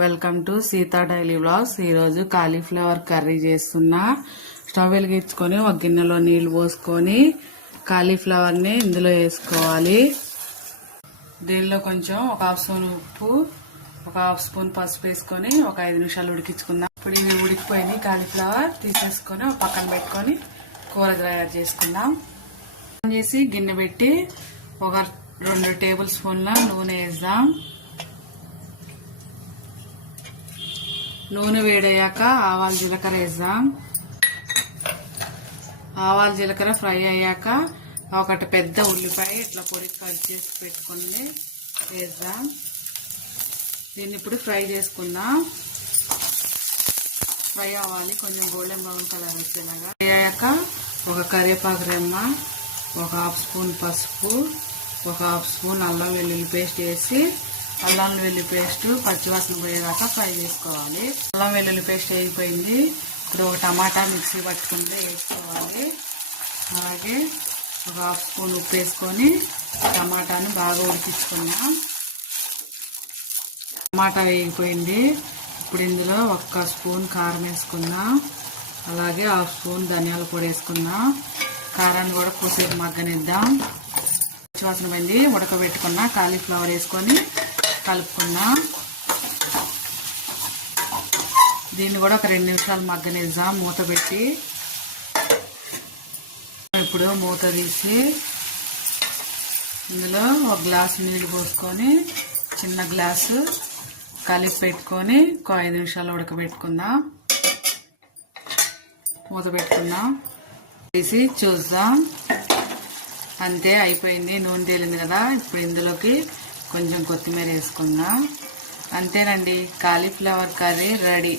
Welcome to Sita daily vlogs. ఈరోజు cauliflower curry చేస్తున్నా. Stove వెలిగించుకొని ఒక గిన్నెలో నీళ్లు పోసుకొని కాలీఫ్లవర్ని ఇందులో వేసుకోవాలి. దీనిలో కొంచెం ఒక హాఫ్ స్పూన్ ఉప్పు, ఒక హాఫ్ స్పూన్ పసుపు వేసుకొని ఒక 5 నిమిషాలు ఉడికించుకుందాం. ఇప్పుడు ఇవి ఉడికిపోయినాయి. కాలీఫ్లవర్ తీసేసుకొని ఒక పక్కన పెట్టుకొని కూర తయారు చేసుకుందాం. చేసి గిన్నె పెట్టి ఒక 2 టేబుల్ స్పూన్ల నూనె వేద్దాం. నూనె వేడయ్యాక ఆవాలు జీలకర్ర వేద్దాం. ఆవాలు జీలకర్ర ఫ్రై అయ్యాక ఒకటి పెద్ద ఉల్లిపాయ ఇట్లా పొడి కట్ చేసి పెట్టుకుని వేద్దాం. దీన్ని ఇప్పుడు ఫ్రై చేసుకుందాం. ఫ్రై అవ్వాలి, కొంచెం గోల్డెన్ బ్రౌన్ కలర్ వచ్చేలాగా. ఫ్రై అయ్యాక ఒక కరివేపాకు రెమ్మ, ఒక హాఫ్ స్పూన్ పసుపు, ఒక హాఫ్ స్పూన్ అల్లం వెల్లుల్లి పేస్ట్ వేసి అల్లం వెల్లుల్లి పేస్ట్ పచ్చివాసన పోయేదాకా ఫ్రై చేసుకోవాలి. అల్లం వెల్లుల్లి పేస్ట్ వేగిపోయింది. ఇప్పుడు ఒక టమాటా మిక్సీ పట్టుకుంటే వేసుకోవాలి. అలాగే ఒక హాఫ్ స్పూన్ ఉప్పు వేసుకొని టమాటాను బాగా ఉడికించుకుందాం. టమాటా వేగిపోయింది. ఇప్పుడు ఇందులో 1 స్పూన్ కారం వేసుకుందాం. అలాగే హాఫ్ స్పూన్ ధనియాల పొడి వేసుకుందాం. కారాన్ని కూడా కొద్దిసేపు మగ్గనిద్దాం. పచ్చివాసన పోయింది. ఉడకబెట్టుకున్న కాలీఫ్లవర్ వేసుకొని కలుపుకుందాం. దీన్ని కూడా ఒక 2 నిమిషాలు మగ్గనిద్దాం మూత పెట్టి. ఇప్పుడు మూత తీసి ఇందులో 1 గ్లాసు నీళ్లు పోసుకొని చిన్న గ్లాసు కలిపి పెట్టుకొని ఒక 5 నిమిషాలు ఉడకబెట్టుకుందాం. మూత పెట్టుకుందాం. తీసి చూద్దాం. అంతే, అయిపోయింది. నూనె తేలింది కదా. ఇప్పుడు ఇందులోకి కొంచెం కొత్తిమీర వేసుకుందాం. అంతేనండి, కాలీఫ్లవర్ కర్రీ రెడీ.